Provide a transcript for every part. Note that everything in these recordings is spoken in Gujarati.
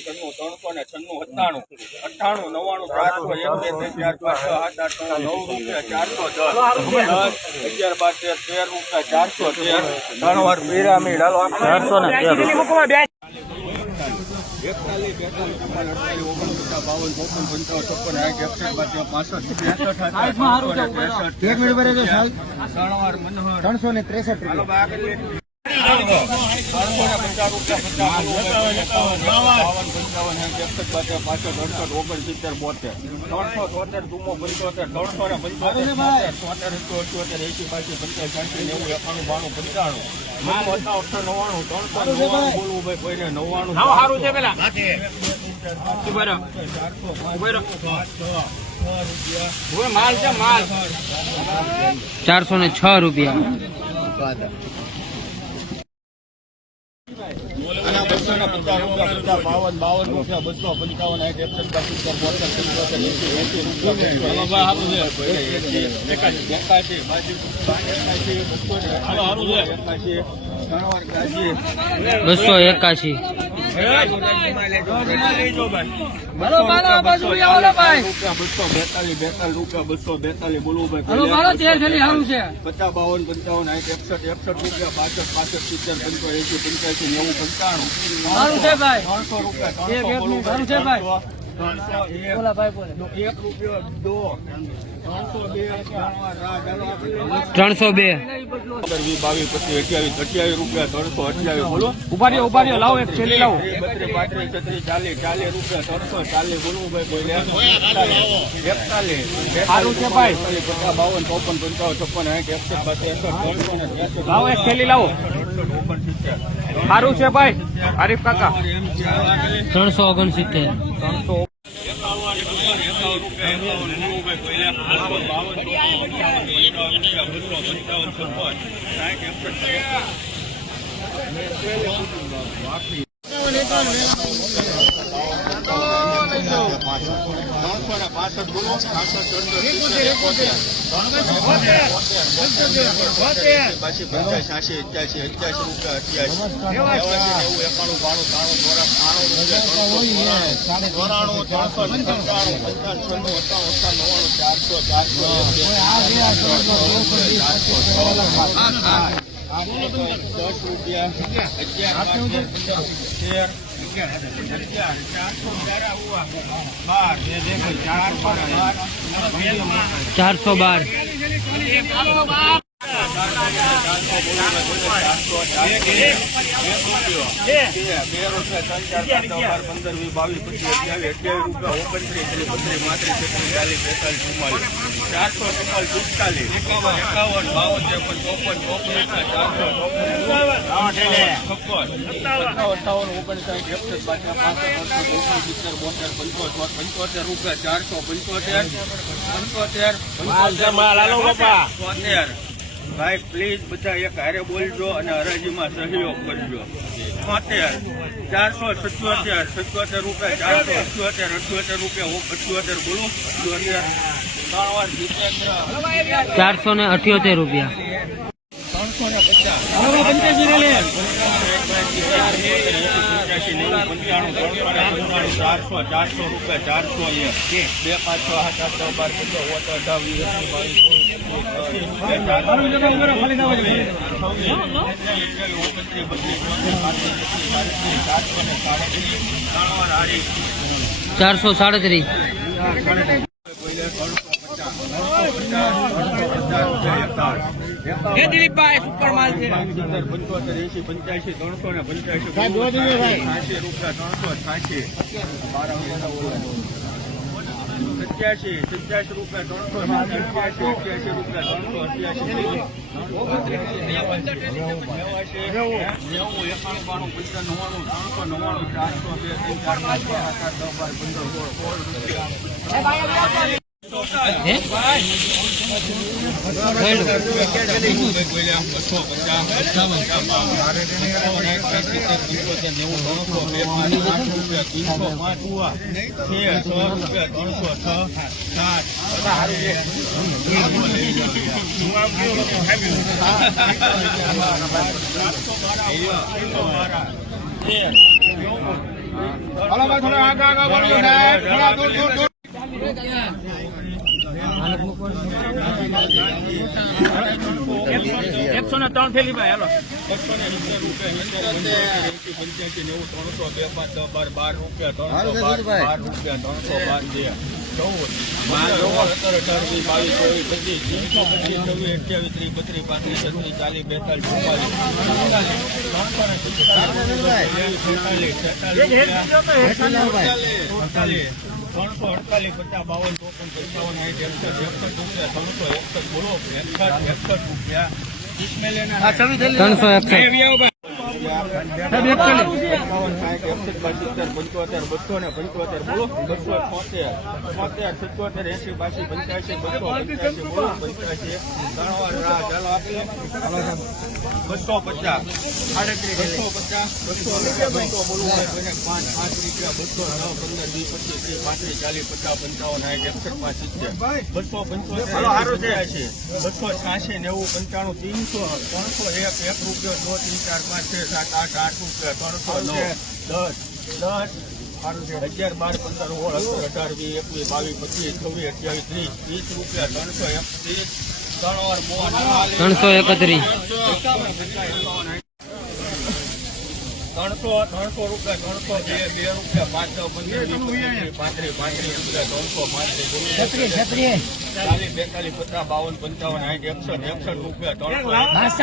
ત્રણસો ને છન્નું સત્તાણું અઠ્ઠાણું નવ્વાણું ચારસો એક નવ રૂપિયા ચારસો દસ અગિયાર બાર તેર રૂપિયા. ચારસો તેર ત્રણ વાર પિરામિડ ચારસો ને એકતાલીસ બેતાલીસ અડતાલીસ ઓગણપચાસ બાવન ચોપન પંચાવન છપ્પન સાઠ એકસઠ પાસઠ ત્રેસઠ ત્રણસો ને ત્રેસઠ ઓગણસિત્તેર બોતેર ત્રણસો તોતેર ચુમ્મો પંચોતેર ત્રણસો ને પંચોતેર એકસો અઠ્યોતેર એસી બાસી પંચાસ સાઠી નેવું એકાણું બાણું પંચાણું નવ્વાણું ત્રણસો નવ્વાણું બોલવું ભાઈ કોઈને નવ્વાણું સારું છે પેલા. માલ છે માલ ચારસો ને છ રૂપિયા આના બસો ને પચાસ રૂપિયા પચાસ બાવન બસો પંચાવન બાજુ એકાશી બસો એકાશી પચાસ બાવન પંચાવન આઠ એકસઠ એકસઠ રૂપિયા પાસઠ પાસઠ સિત્તેર પંચો એસી પંચ્યાસી નેવું પંચાણું ત્રણસો રૂપિયા ત્રણસો રૂપિયો ત્રણસો બે. બાવીસ પચીસ અઠ્યાવીસ અઠ્યાવીસ રૂપિયા ત્રણસો અઠ્યાવીસ બોલો ઉભારી ઉભારીઓ લાવો એક થેલી લાવો. બત્રીસ પાંત્રીસ છત્રીસ ચાલીસ ચાલીસ રૂપિયા ત્રણસો ચાલીસ બોલવું ભાઈ કોઈ એકતાલીસ સારું છે ભાઈ. પચાસ બાવન ચોપન પંચાવન છપ્પન સાઠ એકસઠ ત્રેસઠ લાવો એક થેલી લાવો. સારું છે ભાઈ. હરીફ કાકા. ત્રણસો ઓગણસિત્તેર. ત્રણસો really. Thank you for sharing. પાસઠ બોલો પાસઠ ત્રણસો સિત્તેર એકોતેર બાસી પંચાસ છ્યાસી અઠ્યાસી અઠ્યાસી રૂપિયા અઠ્યાસી નેવું એકાણું બાણું ત્રાણું રૂપિયા ચોરાણું ત્રણસો પંચાણું પંચાવન છન્નું અઠ્ઠાણું અઠ્ઠાણું નવ્વાણું ચારસો ચારસો દસ રૂપિયા અગિયાર તેર ચાર ચારસો બાર. પંદર વીસ બાવીસ પચીસ અઠ્યાવીસ અઠ્યાવીસ રૂપિયા ઓગણત્રીસ ત્રીસ ચાલીસ બેતાલીસ ચારસો ચુમ્માલીસ પિસ્તાલીસ એકાવન એકાવન બાવન ત્રેપન ચોપન ચોપન ચારસો છપ્પન. અઠાવન અઠાવન ઓગણસાઠ એકસઠ બાસઠ પાસઠ અડસઠ ઓગણસિત્તેર બોતેર પંચોતેર પંચોતેર રૂપિયા ચારસો પંચોતેર પંચોતેર પંચોતેર ભાઈ પ્લીઝ બધા એક હારે બોલજો અને હરાજીમાં સહયોગ કરજો. છોતેર ચારસો સત્યોતેર સત્યોતેર રૂપિયા ચારસો અઠ્યોતેર અઠ્યોતેર રૂપિયા અઠ્યોતેર બોલો. અઠ્યોતેર ત્રણ વાર જીતેન્દ્ર. ચારસો ને અઠ્યોતેર રૂપિયા. ત્રણસો ને પચાસ. ચારસો ચારસો રૂપિયા ચારસો એક બે પાંચસો આઠ નવ બાર પંદર સાડત્રીસ. અઢાર પંચોતેર એસી પંચ્યાસી ત્રણસો ને પંચ્યાસી છ્યાસી રૂપિયા ત્રણસો છ્યાસી સત્યાસી સત્યાસી રૂપિયા ત્રણસો અઠ્યાસી અઠ્યાસી રૂપિયા ત્રણસો અઠ્યાસી નેવું એકાણું બાણું પંચાવન નવ્વાણું ત્રણસો નવ્વાણું ચારસો બે ત્રણ ચાર પાંચ આઠ દસ બાર પંદર સોળ સોળ રૂપિયા બસો પચાસ પંચાવન બાવન સિત્તેર પંચોતેર નેવું ત્રણસો બે પાંચ એકસો ને ત્રણ થેલી ભાઈ હાલો. એકસો ને સિત્તેર રૂપિયા પંચ્યાસી નેવું ત્રણસો બે પાંચ દસ બાર બાર રૂપિયા ત્રણસો બાર બાર રૂપિયા ત્રણસો બાર બે ચૌદ સત્તર અઢાર વીસ બાવીસ ચોવીસ પચીસ ત્રીસો પચીસ છવ્વીસ અઠ્યાવીસ ત્રીસ બત્રીસ પાંત્રીસ છત્રીસ ચાલીસ બેતાલીસ ચુમ્માલીસ ત્રણસો ને છેતાલીસ ત્રણસો અડતાલીસ પચાસ બાવન ચોપન પંચાવન સાઠ એકસઠ એકસઠ રૂપિયા ત્રણસો એકસઠ બોલો એકસઠ એકસઠ રૂપિયા. ત્રણસો એકસઠ પંચોતેર બસો ને પંચોતેર બોલો બસો છોતેર છોતેર સિત્તોતેર એસી બાસી પંચ્યાસી બસો પંચ્યાસી બોલો પંચ્યાસી ચાલો આપીએ બસો પચાસ બસો પચાસ બસો રૂપિયા બસો બોલવું હોય કોઈને પાંચ પાંચ રૂપિયા બસો નવ પંદર વીસ પચીસ ત્રીસ પાંત્રીસ ચાલીસ પચાસ પંચાવન સાઠ એકસઠ પાંચ સિત્તેર બસો પંચોતેર બસો છ્યાસી નેવું પંચાણું ત્રણસો ત્રણસો એક એક રૂપિયો દો ત્રણ ચાર પાંચ છ સાત આઠ આઠ રૂપિયા ત્રણસો નવ દસ દસ અગિયાર બાર પંદર સોળ સત્તર અઢાર વીસ એકવીસ બાવીસ પચીસ છવ્વીસ અઠ્યાવીસ ત્રીસ ત્રીસ રૂપિયા ત્રણસો એકત્રીસ ત્રણસો એકત્રીસ ત્રણસો ત્રણસો રૂપિયા ત્રણસો બે બે રૂપિયા પાંચ છ પંદર પાંત્રીસ પાંત્રીસ રૂપિયા ત્રણસો પાંત્રીસ ચાલીસ બેતાલીસ પચાસ બાવન પંચાવન આઠ એકસઠ એકસઠ રૂપિયા ત્રણસો. બાસઠ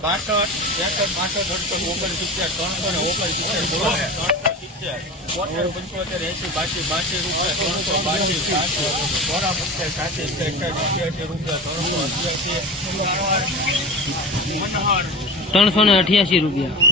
બાસઠ. ત્રેસઠ બાસઠ અડસઠ ઓગણસિત્તેર ત્રણસો ને ઓગણસિત્તેર ત્રણસો સિત્તેર. બોતેર પંચોતેર એસી બાસી બાસી રૂપિયા ત્રણસો બાસી સાતસો સોળા પચાસ ત્રેસઠ અઠ્યાસી રૂપિયા ત્રણસો અઠ્યાસી. ત્રણસો ને અઠ્યાસી રૂપિયા.